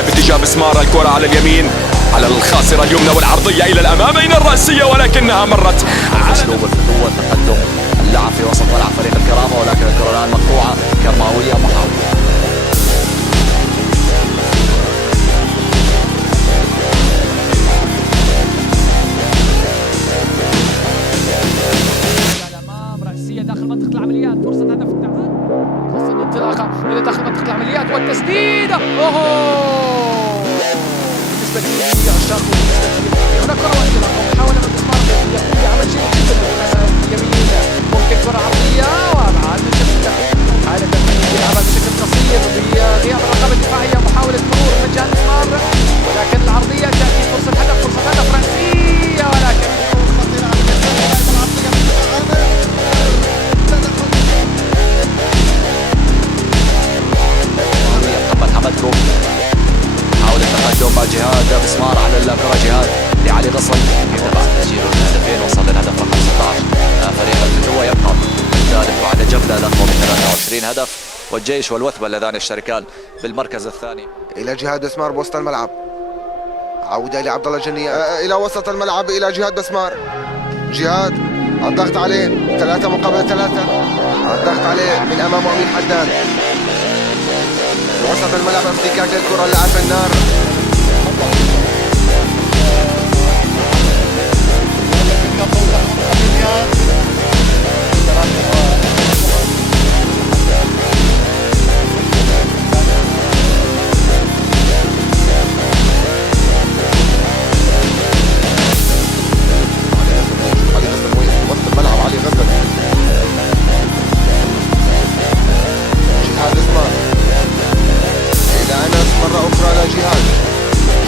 باتجاه بسمار. الكرة على اليمين على الخاصرة اليمنى والعرضية إلى الأمام بين الرأسية ولكنها مرت على أسلوب الفتوة. التقدم اللعب في وسط ملعب فريق الكرامة، ولكن الكرة الآن مقطوعة. كرماوية محاولة داخل منطقة العمليات. فرصة هدف التعادل، فرصة الانطلاقة إلى داخل منطقة العمليات والتسديدة. بالنسبة لي عشاق هنا كرة وانطلاقة ومحاولة من بسمار يقوم بعمل شيء جدا جميل. ممكن كرة عرضية وأبعاد من شكل حالة يلعبها بشكل قصير بغياب الرقابة الدفاعية. محاولة مرور من جهة بسمار ولكن العرضية تأتي. فرصة هدف رأسية ولكن خطيرة على محمد كوب. حاول التقدم مع جهاد بسمار على الكرة. جهاد لعلي غصن يتبع تسجيل الهدفين. وصل للهدف رقم 16. فريق الفتوة يبقى الثالث بعد جبلة ضخمة ب 23 هدف، والجيش والوثبة اللذان يشتركان بالمركز الثاني. إلى جهاد بسمار بوسط الملعب. عودة إلى عبد الله الجنية إلى وسط الملعب إلى جهاد بسمار. جهاد الضغط عليه 3 مقابل 3. الضغط عليه من أمامه أمين حداد. وسط الملعب افتكاك للكرة اللاعب النار.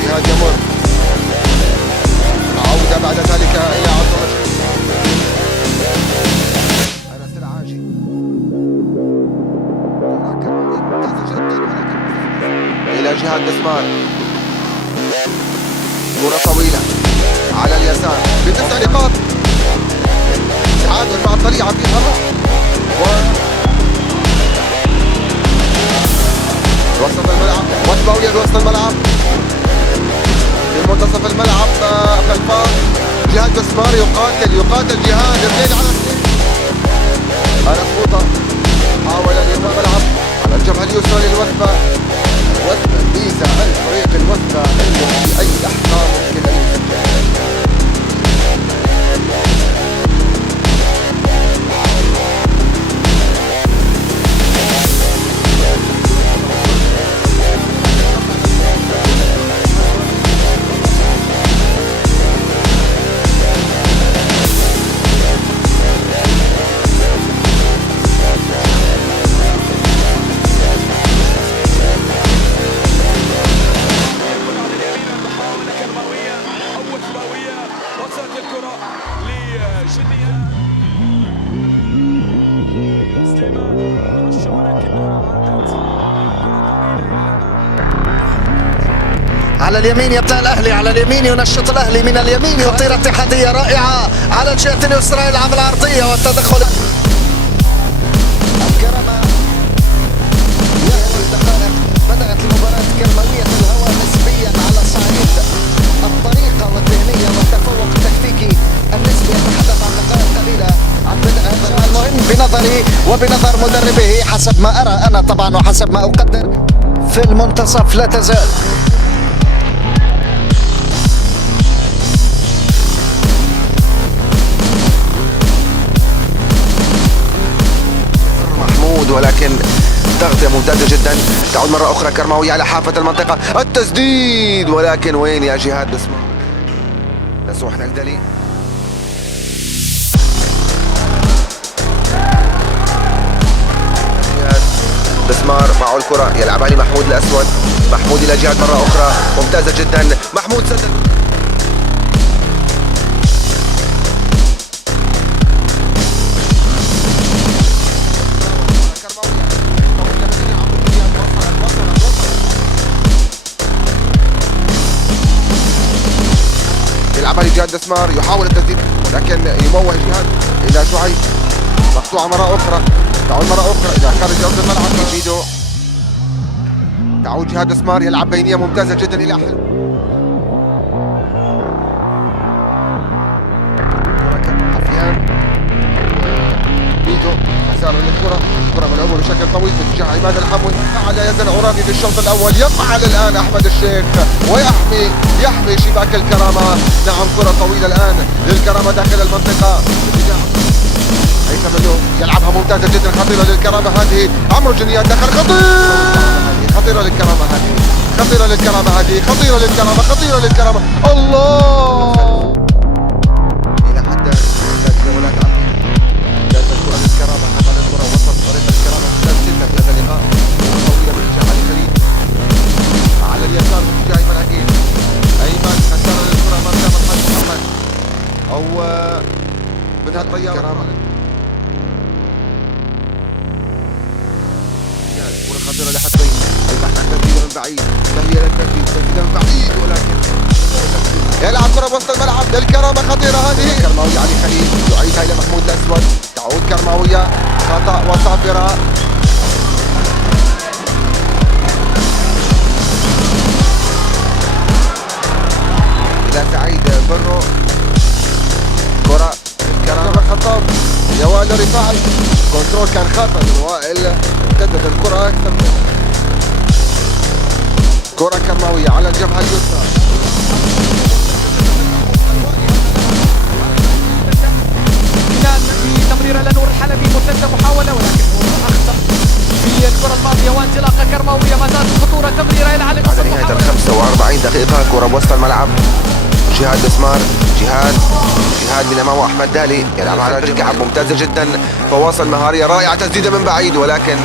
جهاد يمر. عودة بعد ذلك إلى عبد الله أنس العاجي. إلى جهاد بسمار. كرة طويلة على اليسار ب9 نقاط. تعادل مع الطليعة في مرة. وسط الملعب وثباوية بوسط الملعب في منتصف الملعب. خلفان جهاد بسمار يقاتل جهاد 2 على 2. أنس فوطة حاول أن يمر الملعب على الجبهة اليسرى للوثبة. الوثبة ميزة عن فريق الوثبة أنه في أي لحظة ممكن أن يسجل. على اليمين يبدأ الأهلي، على اليمين ينشط الأهلي من اليمين. خطيرة اتحادية رائعة على الجهة اليسرى يلعب العرضية والتدخل. الكرمة بدأت المباراة كرموية الهواء نسبيا على صعيد الطريقة والذهنية والتفوق التكتيكي النسبي. يتحدث عن دقائق قليلة عن بدء هذا المهم بنظري وبنظر مدربه حسب ما أرى أنا طبعا وحسب ما أقدر. في المنتصف لا تزال ولكن تغطية ممتازة جدا. تعود مرة أخرى كرماوية على حافة المنطقة. التسديد ولكن وين يا جهاد بسمار؟ نسوح نجدلي. جهاد بسمار معه الكرة يلعبها لمحمود الأسود. محمود إلى جهاد مرة أخرى ممتازة جدا. محمود سدد. يلعبها لجهاد بسمار يحاول التسديد ولكن يموه جهاد إلى شعيب. مقطوعة مرة أخرى. تعود مرة أخرى إلى خارج أرض الملعب. فيدو تعود جهاد اسمار يلعب بينيه ممتازه جدا الى حل حفيان ميدو خساره للكره، كره ملعوبه بشكل طويل باتجاه عماد الحموي، فعل يزن عرابي في الشوط الاول، يفعل الان احمد الشيخ ويحمي شباك الكرامه. نعم كره طويله الان للكرامه داخل المنطقه، هيثم اللوم يلعبها ممتازه جدا، خطيره للكرامه هذه، عمرو جنيات دخل خطيره للكرامه هذه، خطيره للكرامه هذه، خطيره للكرامه، خطيره للكرامه، الله الى حد جولات عبدي جاز الكره للكرامه، حمل الكره وصل طريق الكرامه جاز جدا في هذا اللقاء، طويله باتجاه علي خليل على اليسار باتجاه ايمن عقيل، ايمن خساره للكره امام جابر حاج محمد او من هالطياره كرة خطيرة لحطين، البحث عن تسديدة من بعيد، تهيئة للتسديد، تسديدة من بعيد ولكن يلعب كرة وسط الملعب للكرامة، خطيرة هذه، كرماوية علي خليل يعيدها إلى محمود الأسود، تعود كرماوية خطأ وصافرة، إلى سعيد برو، كرة الكرامة خطاب يا وائل رفاعي، كنترول كان خطأ من وائل، امتدت الكرة أكثر كرة كرماوية على الجبهة اليسرى، في تمريرة لنور الحلبي، مرتدة محاولة ولكن هو أخطأ في الكرة الماضية وانطلاقة كرماوية، ما زالت خطورة، تمريرة إلى علي بعد نهاية ال 45 دقيقة كرة بوسط الملعب، جهاد اسمار، جهاد من امامه احمد دالي يلعب على الكعب ممتازه جدا، فواصل مهاريه رائعه، تسديده من بعيد ولكن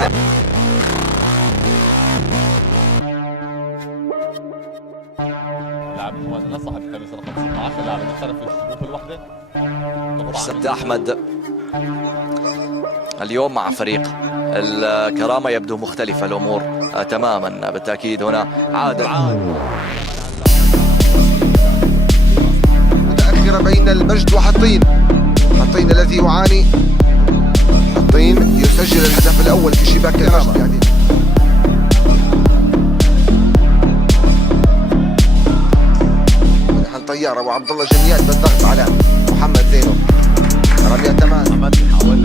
لاعب حماد النصح بالتمييز رقم 16 لاعب اختلف في الصفوف الوحده. سد احمد اليوم مع فريق الكرامه يبدو مختلفه الامور تماما، بالتاكيد هنا عادل متاخره بين المجد وحطين، حطين الذي يعاني، حطين يسجل الهدف الاول في شباك المجد يعني. طيارة وعبد الله جنيات بالضغط على محمد زينو، رمية تماس محمد يحاول